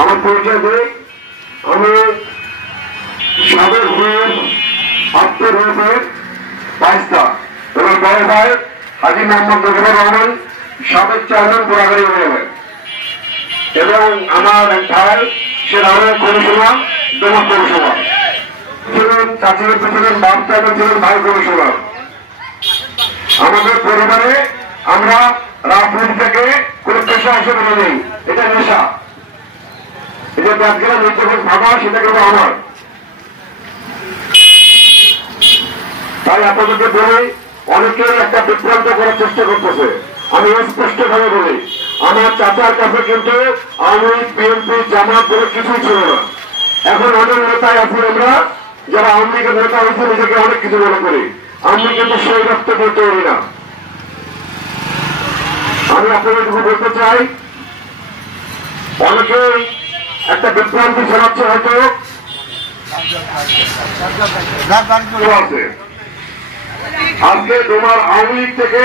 আমার পরিচয় দেই, আমি সাবেক হুইল আত্মরূপের বাইস্তা এবং বড় ভাই হাজী মোহাম্মদ মুজিবুর রহমান, সাবেক চেয়ারম্যান গোড়াগাড়ি ইউনিয়নের, এবং আমার এক ভাই সে রামের কমিশনার দমক পৌরসভা ছিলেন, চাচির ছিলেন, বাপ চাচা ছিলেন ভাই কমিশনার। আমাদের পরিবারে আমরা রাজনীতিটাকে কোন পেশা হিসেবে নেই, এটা নেশা। এই যে ব্যাগগুলো নির্যাতন ভাবা সেটা কিন্তু আমার। তাই আপনাদেরকে বলি, অনেকেই একটা বিভ্রান্ত করার চেষ্টা করতেছে। আমি স্পষ্ট ভাবে বলি, আমার চাচার কাছে কিন্তু আওয়ামী লীগ, বিএনপি, জামাত বলে কিছুই ছিল না। এখন অনেক নেতাই আছি আমরা, যারা আওয়ামী লীগের নেতা হয়েছে নিজেকে অনেক কিছু মনে করি। আমি কিন্তু সেই রক্ত করতে পারি না। আমি আপনাদেরকে বলতে চাই, অনেকেই একটা বিভ্রান্তি ছড়াচ্ছে হয়তো আছে। আজকে তোমার আওয়ামী লীগ থেকে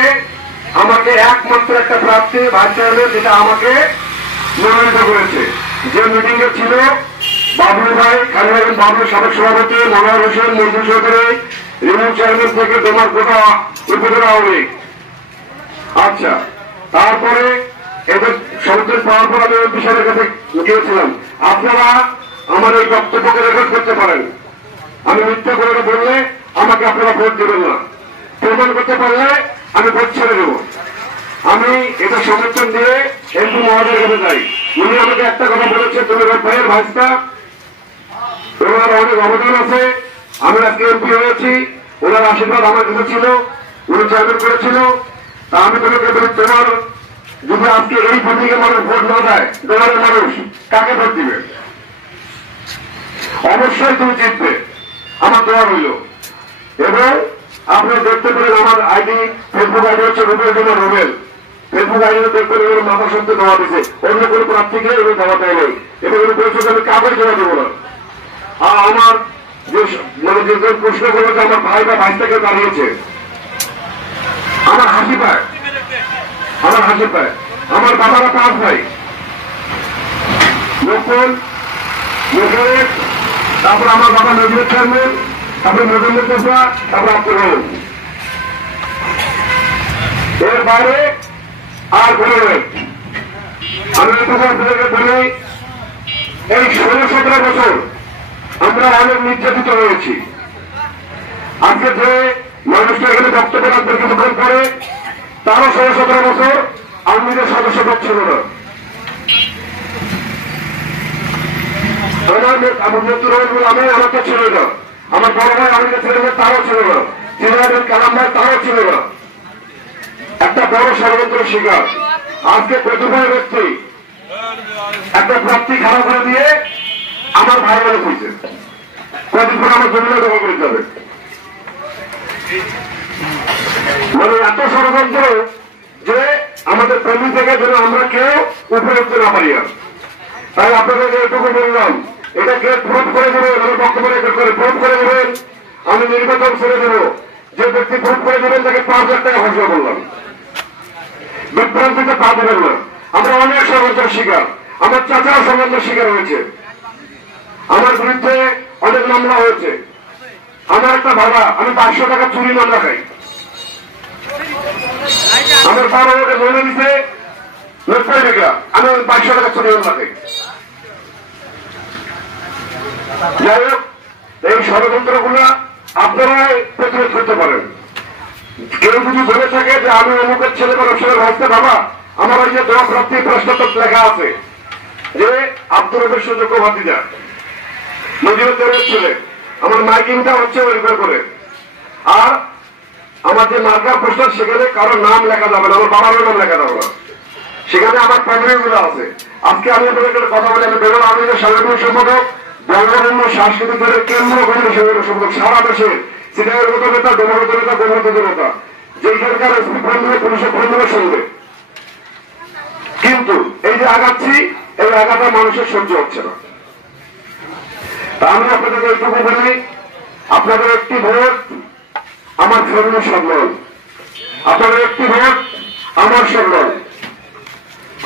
আমাকে একমাত্র একটা প্রার্থী ভাইস চেয়ারম্যান, যেটা আমাকে মনোনীত করেছে। যে মিটিং এ ছিল বাবুল ভাই, খালিদ বাবুল সাবেক সভাপতি, মনোয়ার হোসেন, মজুর চৌধুরী, রিমু চেয়ারম্যান থেকে তোমার গোটা উপজেলা আওয়ামী লীগ। আচ্ছা, তারপরে এদের সমর্থন পাওয়ার পর আমি বিষয়ের কাছে গিয়েছিলাম। আপনারা আমার এই বক্তব্যকে রেকর্ড করতে পারেন। আমি মিথ্যা করে বললে আমাকে আপনারা ভোট দেবেন না, প্রমাণ করতে পারলে আমি ভোট ছেড়ে দেব। আমি এটা সমর্থন দিয়ে এমপি মহোদয়ের কাছে যাই। উনি আমাকে একটা কথা বলেছে, তুমি ভাইয়ের ভাইস্তা, ওনার অনেক অবদান আছে, আমি আজকে এমপি হয়েছি, ওনার আশীর্বাদ আমার কাছে ছিল, উনি চেয়ারম্যান করেছিল। তা আমি তোমাকে বলি, তোমার যদি আজকে এই প্রতীকে মানুষ ভোট না দেয়, তোমার মানুষ কাকে ভোট দিবে? অবশ্যই তুমি জিতবে, আমার দোয়া হইল। এবং আপনারা দেখতে পেলেন আমার আইডি, ফেসবুক আইডি হচ্ছে রুবেল ডোমার রুবেল। ফেসবুক আইডিতে দেখতে পেলেন মাথা সত্ত্বে দেওয়া দিচ্ছে, অন্য কোনো প্রার্থীকে এগুলো দেওয়া দেয় নেই। এবং উনি বলছে আমি কাগজ জমা দেবো না। আর আমার যে মানে যে প্রশ্ন করলো যে আমার ভাই বা ভাইটাকে দাঁড়িয়েছে, আমার হাসি পায়, আমার হাসি পায়। আমার বাবারা 5 ভাই, নকুল, মুজাহিদ, তারপর আমার বাবা নজরুল চেয়ারম্যান, তারপরে মোজাম্মেল তোফা, তারপর আব্দুল রহমান। এর বাইরে আর কোনো নেই। আমি আপনাদেরকে বলি, এই 16-17 বছর আমরা অনেক নির্যাতিত হয়েছি। আজকে যে মানুষটা এখানে বক্তব্য রাখবেন কিছুক্ষণ পরে, তারও 16-17 বছর আওয়ামী লীগের সদস্য ছিল না। আমার মৃত্যু আমি আমার তো ছিল না, আমার বড় ভাই আমাদের ছিল না, তারও ছিল না, চিনাবেন কালাম ভাই তারও ছিল না। একটা বড় ষড়যন্ত্র শিকার। আজকে প্রতিভার ব্যক্তি একটা প্রাপ্তি খারাপ করে দিয়ে আমার ভাই বলে খুঁজছে, কদিন পরে আমার জমিটা দখল করে যাবে। মানে এত ষড়যন্ত্র যে আমাদের প্রেমী থেকে যেন আমরা কেউ উপরে উঠতে না পারি। তাই আপনাদেরকে এটুকু বললাম, এটাকে প্রুফ করে দেবেন, আমার বক্তব্য করে প্রুফ করে দেবেন। আমি নির্বাচন ছেড়ে দেবো, যে ব্যক্তি প্রুফ করে দেবেন তাকে 5,000 টাকা ঘোষণা করলাম। বিভ্রান্তিতে পা দেবেন না। আমরা অনেক ষড়যন্ত্রের শিকার, আমার চাচাও ষড়যন্ত্রের শিকার হয়েছে, আমার বিরুদ্ধে অনেক মামলা হয়েছে। আমার একটা ভাড়া, আমি 500 টাকা চুরি মামলা খাই। আমার বাবা ওকে মনে দিতে 90 টাকা, আমি 500 টাকা চুরি মামলা খাই। যাই হোক, এই ষড়যন্ত্র গুলা আপনারাই প্রতিরোধ করতে পারেন। কেউ যদি বলে থাকে যে আমি অমুকের ছেলে বা রসের ভাসতে, বাবা আমার ওই যে দোয়া প্রাপ্তি প্রশ্নপত্র লেখা আছে যে আব্দুর রবের সুযোগ্য ভাতিজা, নজিরুদ্দৌলের ছেলে, আমার মাইকিংটা হচ্ছে ওইভাবে করে। আর আমার যে মার্কা পোস্টার, সেখানে কারোর নাম লেখা যাবে না, আমার বাবারও নাম লেখা যাবে না, সেখানে আমার ফ্যামিলি গুলো আছে। আজকে আমি আপনাদের কথা বলি, আমি বেগম আমিনের সাংগঠনিক সম্পাদক, বঙ্গবন্ধু সাংস্কৃতিক দলের কেন্দ্র কমিটির সাংগঠনিক সম্পাদক, সারা দেশে সিনিয়র নেতা, ডোমরত নেতা, গোমরত নেতা, যেখানকার এসপি ফর্মুলা, পুলিশের ফর্মুলার সঙ্গে। কিন্তু এই যে আগাচ্ছি, এই আগাটা মানুষের সহ্য হচ্ছে না। তা আমি আপনাদেরকে এইটুকু বলি, আপনাদের একটি ভোট আমার ফ্যামিলির সম্মান, আপনাদের একটি ভোট আমার সম্মান।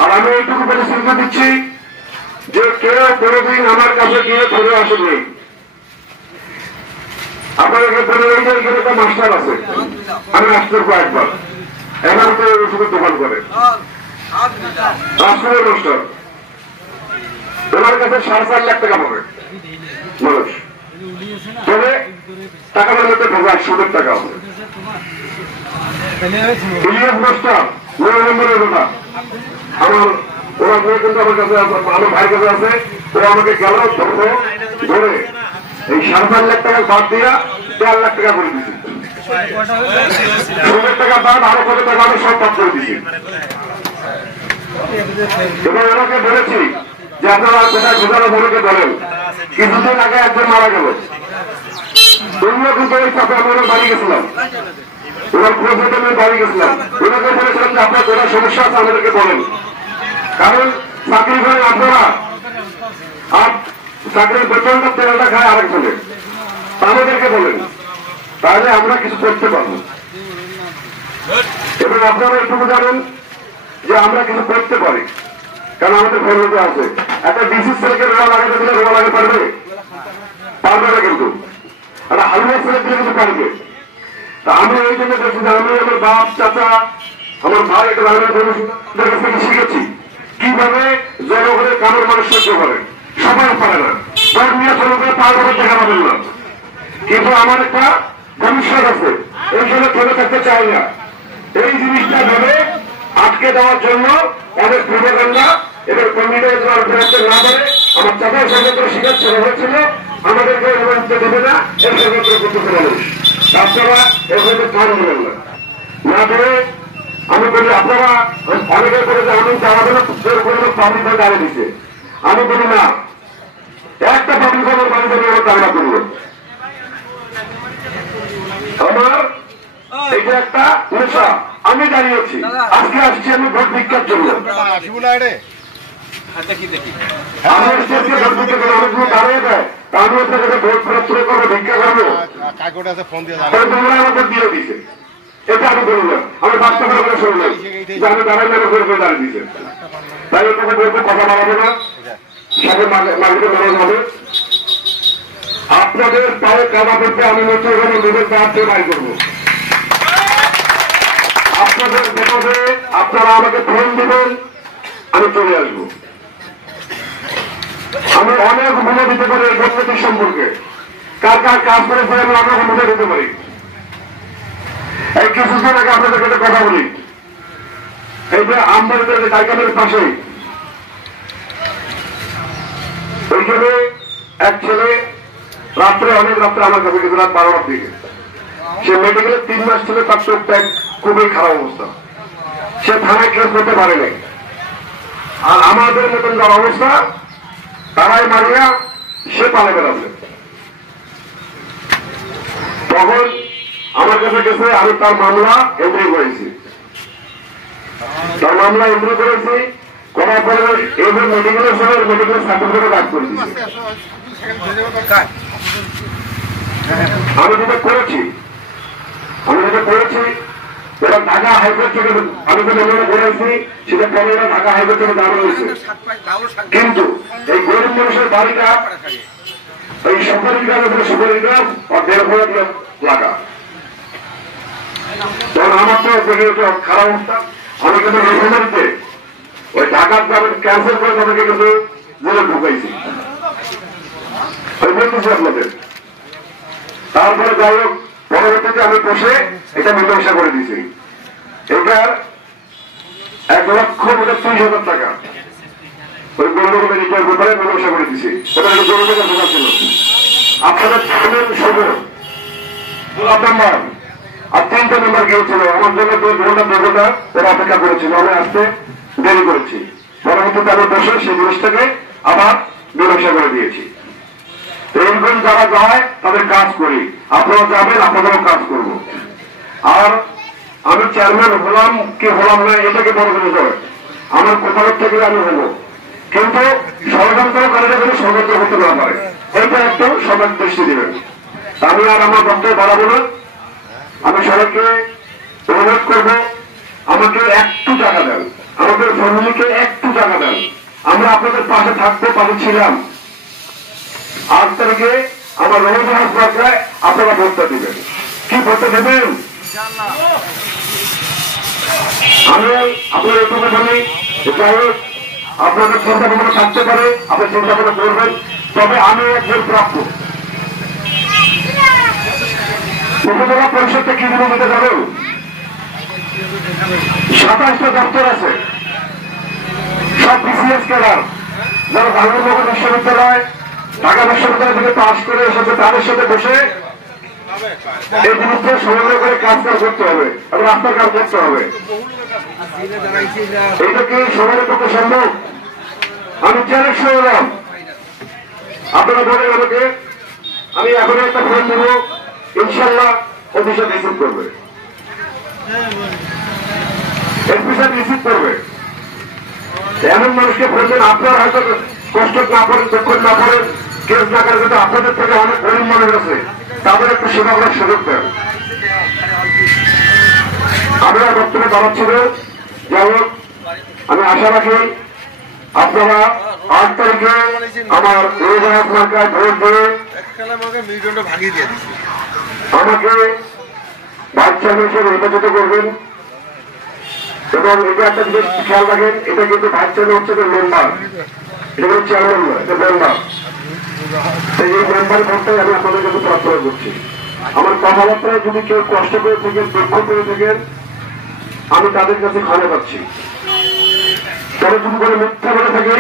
আর আমি এইটুকু পরিস্থিতি দিচ্ছি, যে কেউ কোনোদিন আমার কাছে গিয়ে ফিরে আসেনি। আপনাদেরকে বলে রয়েছে এখানে একটা মাস্টার আছে, আমি আসতে কয়েকবার এখন তো ওষুধের দোকান করে রাষ্ট্রীয় মাস্টার, ওনার কাছে 4.5 লাখ টাকা পাবে মানুষ, তবে টাকাটার মধ্যে ভোগায় সুদের টাকা হবে। ইলিয়াস মাস্টার 9 নম্বরের কথা, আমার ওরা কিন্তু আমার কাছে আমার ভাইয়ের কাছে আছে, ওরা আমাকে গেল ধরে এই 4.5 লাখ টাকা বাদ দিয়া 4 লাখ টাকা করে দিচ্ছি, সুদের টাকা বাদ আরো কত টাকা আমি সব বাদ করে দিচ্ছি। এবং ওনাকে বলেছি যে আপনারা কোথায় বোঝানো ধরকে বলেন, কিছুদিন আগে একজন মারা গেল, তুমিও কিন্তু ওই চাপে আমি ওনার বাড়ি গেছিলাম, ওনার প্রফেসর আমি বাড়ি গেছিলাম, ওনাকে বলেছিলাম যে আপনার কোথায় সমস্যা আছে আমাদেরকে বলেন, কারণ চাকরি করে আপনারা আর চাকরির বেতনটা তেলটা খায় আরেকজনে, আমাদেরকে বলেন, তাহলে আমরা কিছু করতে পারবো। এবং আপনারা এটুকু জানেন যে আমরা কিছু করতে পারি, কারণ আমাদের ফেরত আছে। একটা ডিসির ছেলেকে রোগা লাগাতে দিলে রোগা লাগাতে পারবে পারবে না, কিন্তু একটা হালুয়া ছেলে দিলে কিন্তু পারবে। তা আমি এই জন্য বলছি যে আমি আমার বাপ চাচা আমার ভাই একটা কাছ থেকে শিখেছি কিভাবে জনগণের কারোর মানুষ সহ্য করে, সবাই পারে না, দর নিয়ে চলে করে 5 বছর দেখা পাবেন না, কিন্তু আমার একটা ভবিষ্যৎ আছে, এইখানে চলে থাকতে চাই না। এই জিনিসটা ভেবে আটকে দেওয়ার জন্য অনেক প্রভাকাণ্ডা এবার কমিটির না করে আমার চাপা সর্বত্র শিখাচ্ছে হয়েছিল, আমাদেরকে অনুমতি দেবে না এর সর্বত্র করতেছে মানুষ, আপনারা এভাবে কাজ বলেন না না করে আমি বলি আপনারা অনেকে করে যে আমি চালাবো না, কোনো পাবলিক দাঁড়িয়ে দিচ্ছে, আমি বলি না, একটা পাবলিক আমার বাড়ি ধরে আমার চালনা করল, আমার এটা একটা নেশা, আমি দাঁড়িয়েছি, আজকে আসছি আমি ভোট ভিক্ষার জন্য, আমি দাঁড়িয়ে দেয় আমি আপনার কাছে ভোট প্রাপ্ত করবো, ভিক্ষা করবো, তোমরা আমাদের দিয়ে দিছে, এটা আমি বললাম, আমি বাচ্চা করে শুনলাম যে আমি দাঁড়াই মেরে করে দাঁড়িয়ে দিচ্ছে, তাই ওটাকে বলবো কথা বাড়াবো না, সাথে মালিকে মেনে হবে। আপনাদের পায়ে কাদা করতে আমি মধ্যে ওখানে নিজের দাঁত দিয়ে বাই করবো, আপনাদের বিপদে আপনারা আমাকে ফোন দিবেন, আমি চলে আসবো। আমি অনেক মনে দিতে পারি এই গণনীতির সম্পর্কে, কার কার কাজ করেছে আমি আপনাকে মনে দিতে পারি। এই কিছুদিন আগে আপনাদের কাছে কথা বলি, এই যে আমবাড়িতে টাইগারের পাশে ওইখানে এক ছেলে রাত্রে অনেক রাত্রে আমার কাছে গেছে, রাত 12টার দিকে, সে মেডিকেলে 3 মাস ছিল, তার চোখটা খুবই খারাপ অবস্থা, সে থানায় কেস করতে পারে নাই, আর আমাদের মতন যার অবস্থা তারাই মারিয়া সে পালে বেড়াবে। তখন আমার কাছে গেছে, আমি তার মামলা এন্ট্রি করেছি, তার মামলা এন্ট্রি করেছি, করার পরে এবার মেডিকেলের সঙ্গে মেডিকেল সার্টিফিকেট কাজ করে দিচ্ছি। আমি যেটা করেছি এরা ঢাকা হাইকোর্ট থেকে আমি যে মামলা করেছি সেটা পরে এরা ঢাকা হাইকোর্ট থেকে দাঁড়ানো হয়েছে, কিন্তু এই গরিব মানুষের বাড়িটা এই সরকারি গাছ উপরে সরকারি গাছ আর 1.5 লাগা, তখন আমার তো খারাপ অবস্থা, আমি কিন্তু রেফারিতে ওই ঢাকার গ্রামের ক্যান্সেল করে তাদেরকে কিন্তু জেলে ঢুকাইছি, আমি বলতেছি আপনাদের। তারপরে যাই হোক পরবর্তীতে আমি বসে এটা মীমাংসা করে দিয়েছি, এটার 1,35,000 টাকা ওই গৌরবের রিটার ব্যাপারে মীমাংসা করে দিয়েছি, এটা গৌরবের ঢোকা ছিল। আপনাদের নাম্বার আর 3টা নাম্বার গিয়েছিল, আমার জন্য 2 ঘন্টা 2 ঘন্টা ওরা অপেক্ষা করেছিল, আমি আসতে দেরি করেছি, পরবর্তীতে আমি বসে সেই জিনিসটাকে আবার মীমাংসা করে দিয়েছি। এইরকম যারা যায় তাদের কাজ করি, আপনারা যাবেন আপনাদেরও কাজ করব। আর আমি চেয়ারম্যান হলাম কি হলাম না এটাকে বড় করে যাবে, আমার কোথাও থেকে আমি হবো, কিন্তু ষড়যন্ত্রকারীরা যেন ষড়যন্ত্র করতে না পারে এটা একটু সবাই দৃষ্টি দেবেন। আমি আর আমার বক্তব্য বাড়াবো না, আমি সবাইকে অনুরোধ করবো আমাকে একটু টাকা দেন, আমাদের ফ্যামিলিকে একটু টাকা দেন, আমরা আপনাদের পাশে থাকতে পারছিলাম। 8 তারিখে আমার রবীন্দ্রনাথ মার্কায় আপনারা ভোটটা দিবেন। কি ভোটটা দেবেন? আমি আপনার এটুকু বলি, যাই হোক আপনাদের চিন্তা ভাবনা থাকতে পারে, আপনি চিন্তা ভাবনা করবেন, তবে আমি একজন প্রাপ্য। উপজেলা পরিষদটা কি দিন দিতে যাবেন? 27টা দপ্তর আছে, সব বিসিএস ক্যাডার, যারা জাহাঙ্গীরনগর বিশ্ববিদ্যালয়, ঢাকা বিশ্ববিদ্যালয় থেকে পাশ করে এসেছে, তাদের সাথে বসে এই বিরুদ্ধে সমন্বয় করে কাজ করতে হবে এবং রাস্তার কাজ করতে হবে। এটা কি সবার পক্ষে সম্ভব? আমি চ্যালেঞ্জ করলাম, আপনারা বলেন আমাকে, আমি এখন একটা ফোন দেব, ইনশাল্লাহ অফিসে রিসিভ করবে, এসপি সাহেব রিসিভ করবে। এমন মানুষকে বলছেন, আপনারা হয়তো কষ্ট না করেন, দুঃখ না করেন, কেস না করেন, কিন্তু আপনাদের থেকে অনেক গরিব মানুষ আছে, তাদের একটু সেবা করার সুযোগ দেন। আমরা বক্তব্য দাঁড়াচ্ছিল, যাই হোক আমি আশা রাখি আপনারা 8 তারিখে আমার রবীন্দ্রনাথ মার্কায় ভোট দিয়ে আমাকে ভাইস চেয়ারম্যান হিসেবে নির্বাচিত করবেন। এবং এটা একটা জিনিস খেয়াল রাখেন, এটা কিন্তু ভাইস চেয়ারম্যান হচ্ছে মেম্বার, এটা কিন্তু চেয়ারম্যান নয়, এটা মেম্বার। এই মেম্বার ভোটটাই আমি আপনাদের কাছে প্রার্থনা করছি। আমার কথাবার্তায় যদি কেউ কষ্ট করে থাকেন, দুঃখ করে থাকেন, আমি তাদের কাছে ক্ষমা পাচ্ছি। তবে যদি করে মিথ্যা বলে থাকি,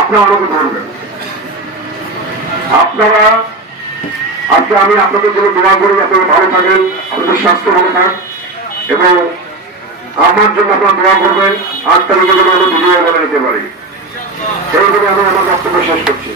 আপনারা আমাকে ধরবেন। আপনারা আজকে আমি আপনাদের জন্য দোয়া করি, আপনারা ভালো থাকেন, আপনাদের স্বাস্থ্য ভালো থাক, এবং আমার জন্য আপনারা দোয়া করবেন। 8 তারিখে যেন আমি ভিডিও করে নিতে পারি। এই জন্য আমি আমার বক্তব্য শেষ করছি।